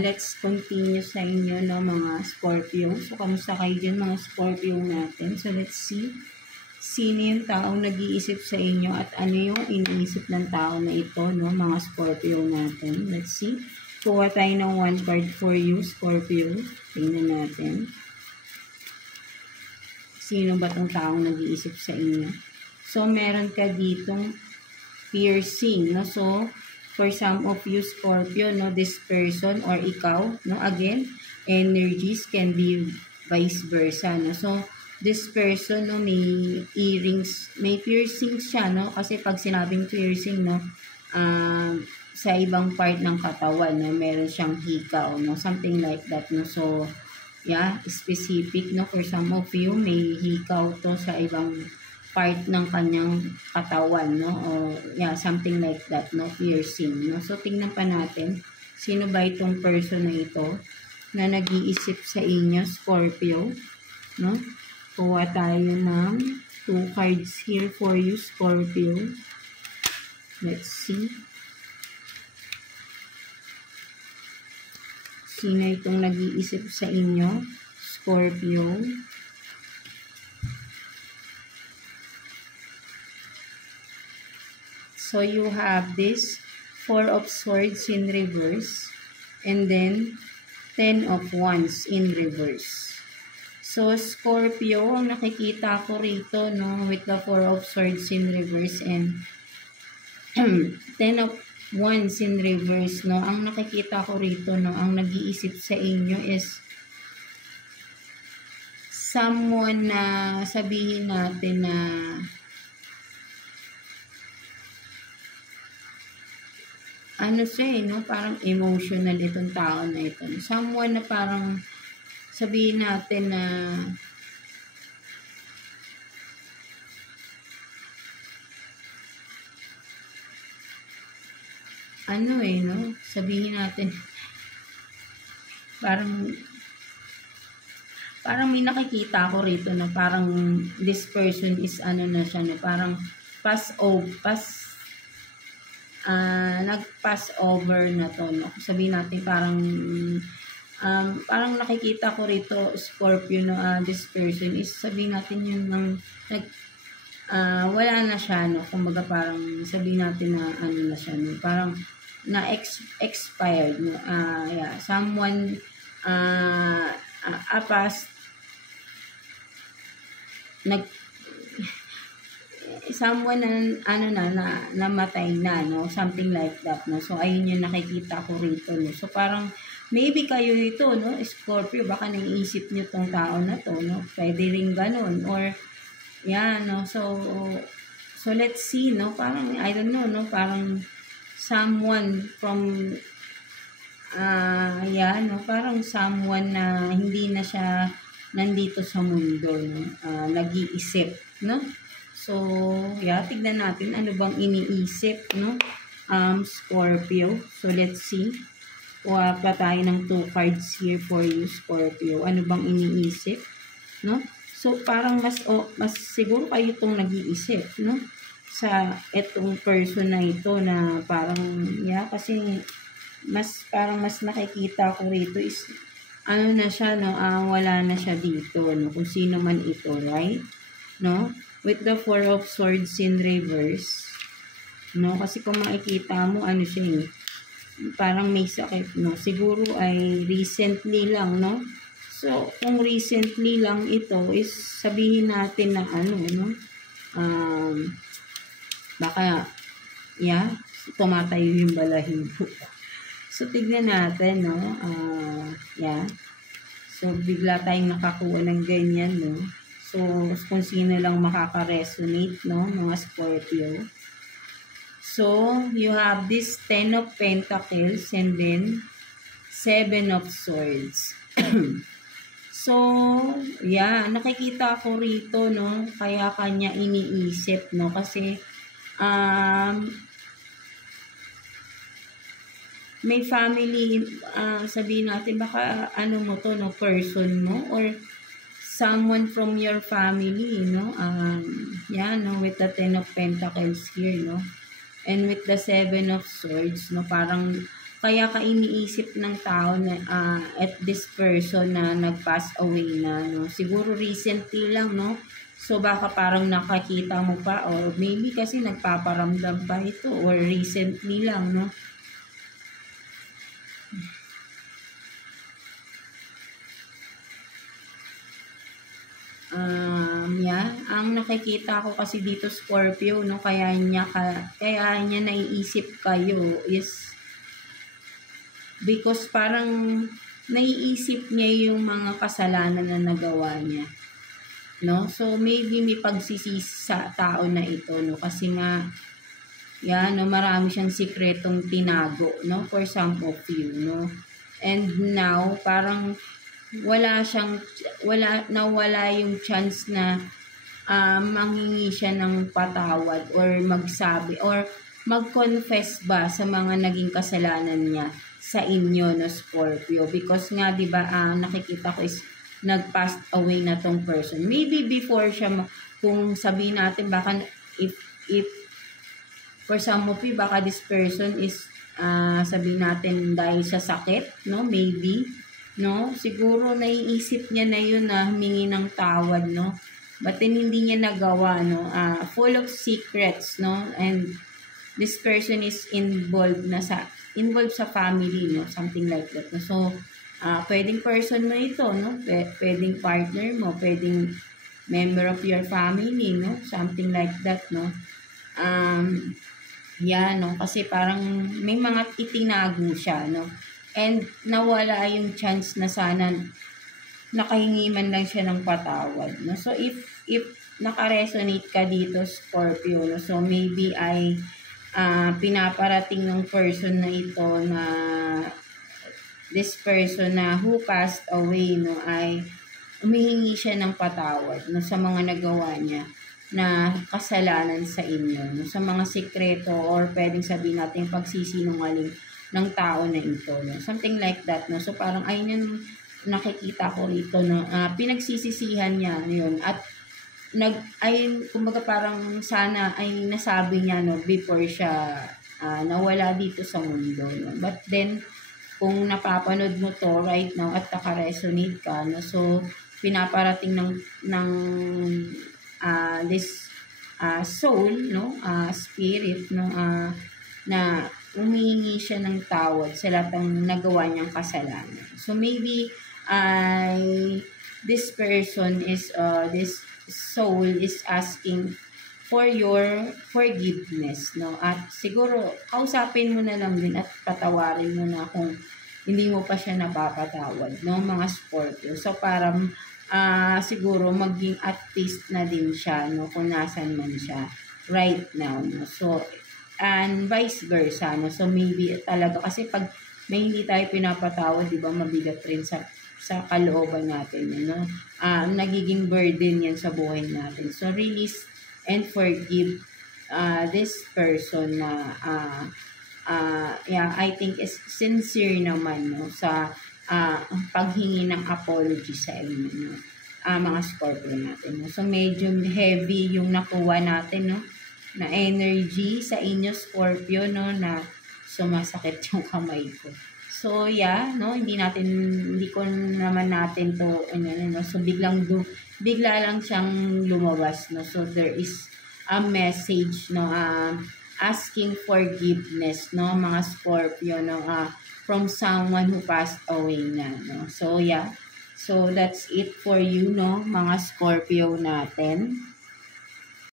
let's continue sa inyo, no, mga Scorpio. So, kamusta kayo dyan, mga Scorpio natin? So, let's see. Sino yung taong nag-iisip sa inyo at ano yung iniisip ng tao na ito, no, mga Scorpio natin? Let's see. Kuha tayo ng one card for you, Scorpio. Tingnan natin. Sino ba tong taong nag-iisip sa inyo? So, meron ka ditong piercing, no? So, for some of you, Scorpio, no, this person or ikaw, no, again, energies can be vice versa, no. So, this person, no, may earrings, may piercings siya, no, kasi pag sinabing piercing, no, sa ibang part ng katawan, no, meron siyang hikaw, no, something like that, no. So, yeah, specific, no, for some of you, may hikaw to sa ibang part ng kanyang katawan, no? O, yeah, something like that, no? Piercing, no? So, tingnan pa natin, sino ba itong person na ito na nag-iisip sa inyo, Scorpio, no? Kuha tayo ng 2 cards here for you, Scorpio. Let's see. Sino itong nag-iisip sa inyo, Scorpio? So, you have this 4 of Swords in reverse and then 10 of Wands in reverse. So, Scorpio, ang nakikita ko rito, no, with the 4 of Swords in reverse and 10 of Wands in reverse, no, ang nakikita ko rito, no, ang nag-iisip sa inyo is someone na sabihin natin na ano siya, no? Parang emotional itong tao na ito. Someone na parang sabihin natin na ano no? Sabihin natin parang may nakikita ko rito na parang this person is ano na siya, na parang nag-pass over na to, no? Sabihin natin parang nakikita ko rito, Scorpio, no, this person is sabihin natin yun ng wala na siya, no? Kumbaga parang sabihin natin na ano na siya, no? Parang expired, no? Yeah, someone past someone na namatay na, no, something like that, no. So ayun yung nakikita ko rito, no. So parang maybe kayo ito, no, Scorpio, baka naiisip niyo tong tao na to, no, pwede ring ganun, or yeah, no. So let's see, no, parang I don't know, no, parang someone from yeah, no, parang someone na hindi na siya nandito sa mundo, no, nag-iisip, no. So, yeah, tignan natin ano bang iniisip, no, Scorpio. So, let's see. Kuha pa tayo ng 2 cards here for you, Scorpio. Ano bang iniisip, no? So, parang mas siguro kayo itong nag-iisip, no, sa etong person na ito na parang, yeah, kasi parang mas nakikita ko rito is ano na siya, no, wala na siya dito, no, kung sino man ito, right? No? With the 4 of Swords in reverse, no? Kasi kung makikita mo, ano siya, parang may sakit, no? Siguro ay recently lang, no? So, kung recently lang ito, is sabihin natin na ano, no? Baka, yeah, tumatayo yung balahibo. So, tignan natin, no? Yeah. So, bigla tayong nakakuha ng ganyan, no? So, kung sino lang makaka-resonate, no, mga Scorpio. So, you have this 10 of Pentacles and then 7 of Swords. So, yeah, nakikita ko rito, no, kaya kanya iniisip, no, kasi, may family, sabihin natin, baka ano mo to, no, person mo, or someone from your family, no? Yeah, no, with the 10 of Pentacles here, no? And with the 7 of Swords, no, parang kaya ka iniisip ng tao na at this person na nag-pass away na, no? Siguro recently lang, no? So, baka parang nakakita mo pa or maybe kasi nagpaparamdam pa ito or recently lang, no? Ang nakikita ko kasi dito Scorpio, no, kaya niya naiisip kayo is because parang naiisip niya yung mga kasalanan na nagawa niya, no? So maybe may pagsisisi sa tao na ito, no, kasi nga no, marami siyang sikretong tinago, no, for some of you, no. And now parang nawala yung chance na manghingi siya ng patawad or magsabi or mag-confess ba sa mga naging kasalanan niya sa inyo, no, Scorpio, because nga 'di ba nakikita ko is nag-passed away na tong person. Maybe before siya kung sabihin natin baka if for some of you baka this person is sabihin natin dahil sa sakit, no, maybe, no, siguro naiisip niya na yun na humingi ng tawad, no, but then hindi niya nagawa, no, full of secrets, no, and this person is involved sa family, no, something like that, no? So pwedeng person mo ito, no, pwedeng partner mo, pwedeng member of your family, no, something like that, no. No, kasi parang may mga itinago siya, no, and nawala yung chance na sana nakahingi man lang siya ng patawad, no. So if naka-resonate ka dito, Scorpio, no, so maybe ay pinaparating ng person na ito na this person na who passed away, no, ay humihingi siya ng patawad, no, sa mga nagawa niya na kasalanan sa inyo, no, sa mga sikreto or pwedeng sabihin natin pagsisinungaling ng tao na ito, no, something like that, no. So parang ayun yung nakikita ko rito, no, pinagsisisihan niya yun at kumbaga parang sana ay nasabi niya, no, before siya nawala dito sa mundo, no. But then kung napapanood mo to right now at naka-resonate ka, no, so pinaparating ng this soul, no, spirit, no, na humihingi siya ng tawad sa lahat ng nagawa niyang kasalanan. So maybe this person is this soul is asking for your forgiveness, no, at siguro kausapin mo na lang din at patawarin mo na kung hindi mo pa siya napapatawad, no, mga Scorpio. So para siguro maging at peace na din siya, no, kung nasan man siya right now, no. So and vice versa, no. So maybe talaga kasi pag may hindi tayo pinapatawad, di ba, mabigat rin sa kalooban natin, no. Nagiging burden yan sa buhay natin. So release and forgive this person na I think is sincere naman, no, sa paghingi ng apology sa inyo, no, mga Scorpio natin, no. So medyo heavy yung nakuha natin, no, na energy sa inyo, Scorpio, no, na sumasakit yung kamay ko. So no, hindi ko naman natin to no, so bigla lang siyang lumabas, no. So there is a message, no, asking forgiveness, no, mga Scorpio, no, from someone who passed away na, no. So so that's it for you, no, mga Scorpio natin.